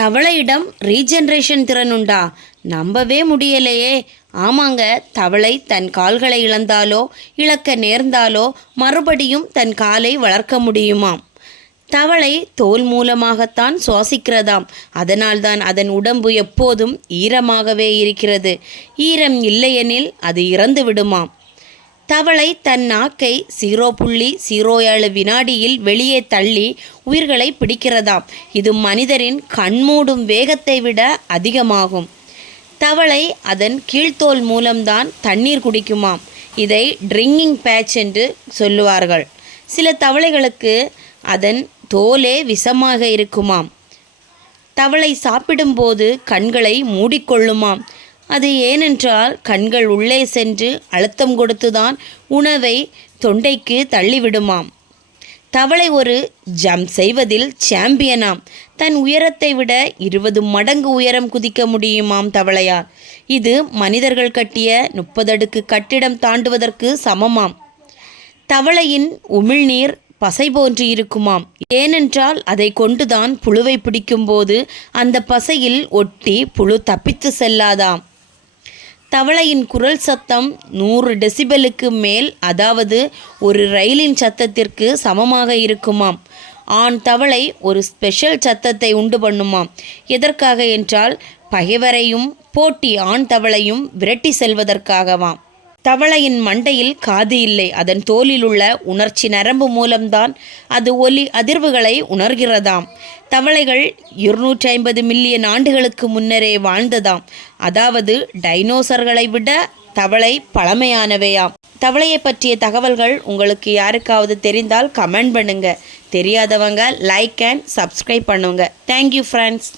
தவளையிடம் regeneration திறன் உண்டா? நம்பவே முடியலையே. ஆமாங்க தவளை தன் கால்களை இழந்தாலோ இழக்க நேர்ந்தாலோ மறுபடியும் தன் காலை வளர்க்க முடியுமாம்? தவளை தோல் மூலமாகத்தான் சுவாசிக்கிறதாம். அதனால்தான் அதன் உடம்பு எப்போதும் ஈரமாகவே இருக்கிறது. ஈரம் இல்லையெனில் அது இறந்து விடுமாம் தவளை தன் நாக்கை சீரோ புள்ளி சீரோ ஏழு வினாடியில் வெளியே தள்ளி உயிர்களை பிடிக்கிறதாம். இது மனிதரின் கண்மூடும் வேகத்தை விட அதிகமாகும். தவளை அதன் கீழ்த்தோல் மூலம்தான் தண்ணீர் குடிக்குமாம். இதை ட்ரிங்கிங் பேட்ச் என்று சொல்லுவார்கள். சில தவளைகளுக்கு அதன் தோலே விஷமாக இருக்குமாம். தவளை சாப்பிடும்போது கண்களை மூடிக்கொள்ளுமாம். அது ஏனென்றால் கண்கள் உள்ளே சென்று அழுத்தம் கொடுத்துதான் உணவை தொண்டைக்கு தள்ளிவிடுமாம். தவளை ஒரு ஜம்ப் செய்வதில் சாம்பியனாம். தன் உயரத்தை விட இருபது மடங்கு உயரம் குதிக்க முடியுமாம் தவளையால் இது மனிதர்கள் கட்டிய முப்பதடுக்கு கட்டிடம் தாண்டுவதற்கு சமமாம். தவளையின் உமிழ்நீர் பசை போன்று இருக்குமாம். ஏனென்றால் அதை கொண்டுதான் புழுவை பிடிக்கும்போது அந்த பசையில் ஒட்டி புழு தப்பித்து செல்லாதாம். தவளையின் குரல் சத்தம் நூறு டெசிபலுக்கு மேல் அதாவது ஒரு ரயிலின் சத்தத்திற்கு சமமாக இருக்குமாம். ஆண் தவளை ஒரு ஸ்பெஷல் சத்தத்தை உண்டு பண்ணுமாம். எதற்காக என்றால் பகைவரையும் போட்டி ஆண் தவளையும் விரட்டி செல்வதற்காகவாம். தவளையின் மண்டையில் காது இல்லை. அதன் தோலில் உள்ள உணர்ச்சி நரம்பு மூலம்தான் அது ஒலி அதிர்வுகளை உணர்கிறதாம். தவளைகள் இருநூற்றி ஐம்பது மில்லியன் ஆண்டுகளுக்கு முன்னரே வாழ்ந்ததாம். அதாவது டைனோசர்களை விட தவளை பழமையானவையாம். தவளையை பற்றிய தகவல்கள் உங்களுக்கு யாருக்காவது தெரிந்தால் கமெண்ட் பண்ணுங்க. தெரியாதவங்க லைக் அண்ட் சப்ஸ்கிரைப் பண்ணுங்க. Thank you friends